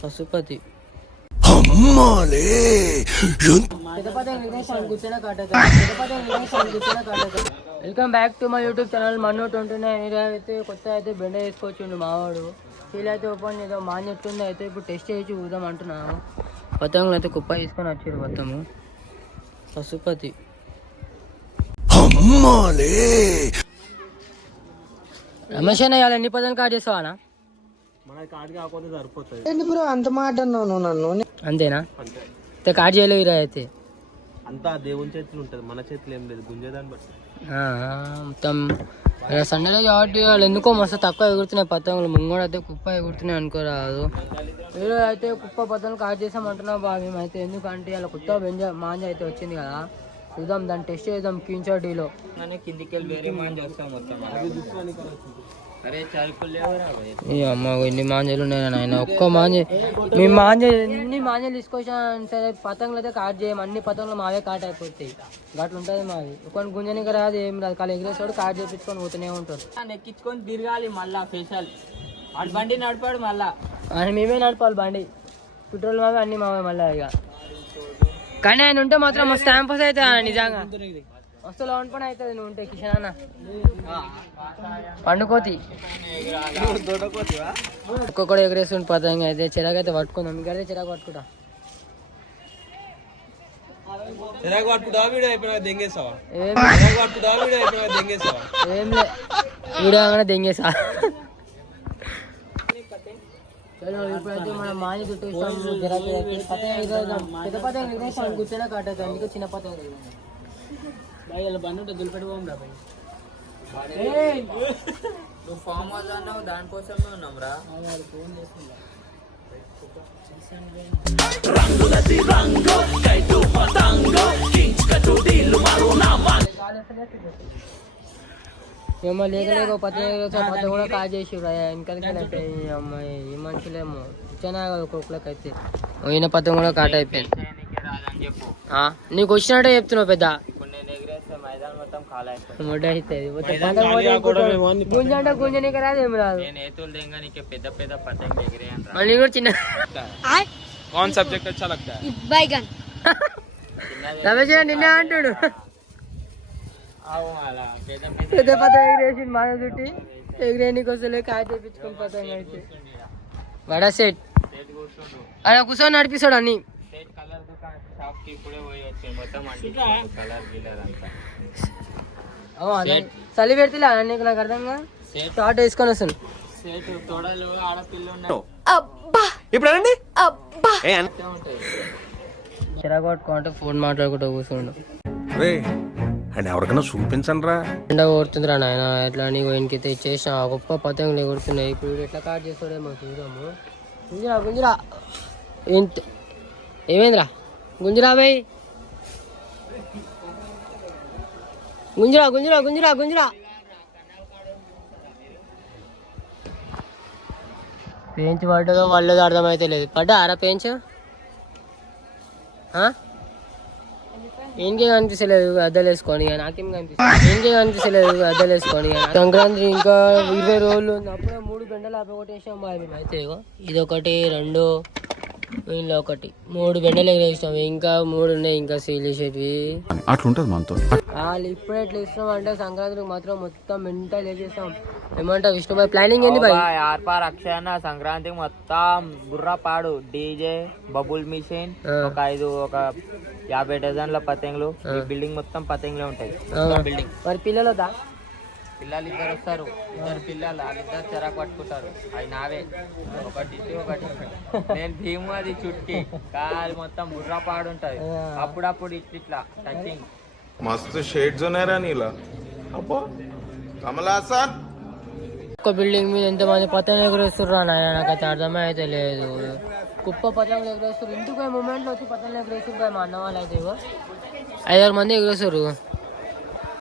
Pashupati. Welcome back to my YouTube channel. మన్ను twenty nine అయితే కొత్త అయితే బెండ వేసుకొచ్చిండు మావాడు. ఫీల్ అయితే ఓపెన్ చేద్దాం మాన్ చెట్టుంది అయితే ఇప్పుడు టెస్ట్ చేసి చూద్దాం అంటున్నాను పతంగులు అయితే కుప్ప తీసుకొని వచ్చారు మొత్తము. పశుపతి. రమేష్ ఇవాళ ఎన్ని పదం కార్డ్ చేస్తావా మన కార్డు కాకపోతే సరిపోతుంది. అంతేనా? అయితే కార్డ్ చేయలేవు ఇరా అయితే. అంతా దేవుని చేతులు ఉంటుంది మన చేతులు ఏం లేదు గుంజేదాన్ని బట్టి. ఆ, మొత్తం. ఇలా సండే కాబట్టి వాళ్ళు ఎందుకో మస్తు తక్కువ ఎగురుతున్నాయి పతంగులు. ముంగోడు అయితే కుప్ప ఎగురుతున్నాయి అనుకోరాదు. ఈరోజు అయితే కుప్ప పతంగులు కాట్ చేసామంటున్నాం బాగా మేమైతే ఎందుకంటే ఇలా కొత్త బెంజ మాంజ అయితే వచ్చింది కదా. చూద్దాం దాన్ని టెస్ట్ చేద్దాం క్యూన్షా డీలో కిందికి వెళ్ళి వేరే మాంజ వస్తాం మొత్తం. అరే చరుకులు ఈ అమ్మ ఎన్ని మాంజలు ఉన్నాయి నాయన? ఒక్క మాంజ మీ మాంజ ఎన్ని మాంజలు తీసుకొచ్చా సరే పతంగులు అయితే కాట్ చేయం. అన్ని పతంగులు మావే కాట్ అయిపోతాయి. గట్ల ఉంటుంది మాది. కొన్ని గుంజనికి రాదు ఏం రాదు. కాలు ఎగిరేసాడు కాట్ చేపించుకొని పోతూనే ఉంటారు నెక్కించుకొని తిరగాలి మళ్ళా ఫేషియల్ బండి నడిపాడు మళ్ళా. అని మేమే నడపాలి బండి. పెట్రోల్ మావే అన్ని మావే మళ్ళీ ఇక. కానీ ఆయన ఉంటే మాత్రం మస్తు టైంపాస్ అవుతుంది నిజంగా. మస్తు లోన్ పని అవుతుంది నువ్వు ఉంటే కిషన్. అన్న పండుకోతి. ఒక్కొక్కడు ఎగరేస్తుంటే పతంగా అయితే చిరాకు అయితే పట్టుకుందాం. ఇంకా చిరాకు పట్టుకుంటా. చిరాకు పట్టుకుంటా వీడియో అయిపోయినా దెంగేసావా ఏం చిరాకు పట్టుకుంటా వీడియో అయిపోయినా దెంగేసావా ఏం లే. వీడియో దెంగేసా చలో ఇప్పుడైతే మనం మాని చుట్టూ ఇస్తాం గిరాకీ దగ్గరికి. పతంగ ఎగరేద్దాం. పెద్ద పతంగ ఎగరేస్తాం కూర్చొనే కట్టదు అందుకే చిన్న పతంగ బండి ఉంటే దులిపెట్టి పోం రా నువ్వు ఫామ్ హౌస్ అన్నావు దానికోసమే ఉన్నాం రా ఏమో లేక లేక పతంగ ఎగరేస్తే పతంగ కూడా కాల్ చేసి వెనకాలకి అమ్మాయి ఈ మనుషులేమో ఇచ్చానా ఒక్కొక్కరికి అయితే పోయిన పతంగ కూడా కాట అయిపోయింది రాదని చెప్పు ఆ, నీకు వచ్చినట్టే చెప్తున్నావు పెద్ద ఇప్పుడు నేను ఎగిరేస్తే మైదాన్ మొత్తం ఖాళీ అయిపోయింది ముడ్డ అవుతుంది మొత్తం పతంగ పోతే గుంజ అంటే గుంజనీకి రాదు ఏం రాదు నేను ఏతులు దింగనికి పెద్ద పెద్ద పతంగి ఎగిరేయను రా మళ్ళీ కూడా చిన్న कौन सब्जेक्ट अच्छा लगता है రమేష్ గారు నిన్నే అంటాడు అవు అలా పెద్ద పెద్ద పెద్ద పతంగ ఎగిరేసి మన చుట్టి ఎగిరేనికి వస్తలే కాయ తెప్పించుకుని పతంగ అయితే వడ సెట్. అలా కూర్చొని నడిపిస్తాడు అన్ని. చలి పెడితే నీకు నాకు అర్థంగా షార్ట్ వేసుకొని వస్తాను ఇప్పుడు ఫోన్ మాట్లాడుకుంటూ కూర్చోండు. అండ్ ఎవరికైనా చూపించండిరా. ఎండ కొడుతుందిరా నాయన. ఎట్లా నీకు వెనకైతే ఇచ్చేసిన గొప్ప పతంగులు కొడుతున్నాయి ఇప్పుడు వీడు ఎట్లా కాట్ చేస్తాడేమో చూద్దాము. గుంజురా గుంజురా. ఎంత ఏమైందిరా? గుంజురా బాయ్ గుంజురా గుంజురా గుంజురా గుంజురా. పెంచు పడ్డదో వాళ్ళదో అర్థమైతే లేదు. పడ్డా? అరా పెంచు ఇంకేం కనిపిస్తలేదు అద్దాలు వేసుకొని ఇక నాకేం కనిపిస్తుంది ఇంకేం కనిపిస్తలేదు అద్దాలు వేసుకొని సంక్రాంతి ఇంకా ఇరవై రోజులు ఉంది అప్పుడే మూడు గంటలు ఆపి ఒకటి బాయ్ మేము అయితే ఇగో. ఇదొకటి రెండు వీళ్ళు ఒకటి మూడు బెండలు ఎగరేసాం ఇంకా మూడు ఉన్నాయి. ఇంకా సీలేసేటివి అట్లుంటది మనతో వాళ్ళు ఇప్పుడే ఎట్లా ఇస్తున్నాం అంటే సంక్రాంతికి మాత్రం మొత్తం మెంటల్ వేసేస్తాం ఏమంటావు విష్ణుబాయ్ ప్లానింగ్ ఏంది బాయ్? బాయ్ ఆర్పార్ అక్షయన్న సంక్రాంతికి మొత్తం బుర్రపాడు డీజే బబుల్ మిషన్. ఒక ఐదు ఒక యాభై డజన్ల పతంగులు. ఈ బిల్డింగ్ మొత్తం పతంగులే ఉంటాయి. బిల్డింగ్. మరి పిల్లలు పిల్లలు ఇద్దరు వస్తారు. ఇద్దరు పిల్లలు వాళ్ళిద్దరు చెరకు పట్టుకుంటారు. అవి నావే. ఒకటి ఒకటి. నేను భీము అది చుట్టి కాలు మొత్తం బుర్రపాడు ఉంటది అప్పుడప్పుడు ఇట్లా ఇట్లా టచింగ్ మస్తు షేడ్స్ ఉన్నాయరా నీలా. అబ్బో. కమలాసన్ ఒక్క బిల్డింగ్ మీద ఎంతమంది పతంగులు ఎగురేస్తుర్రా నాయన? నాకైతే అర్థమే అయితే లేదు. కుప్ప పతంగులు ఎగురేస్తారు ఎందుకు మూమెంట్లో వచ్చి పతంగులు ఎగురేస్తారు మా అన్న వాళ్ళు అయితే ఐదారు మంది ఎగురేస్తారు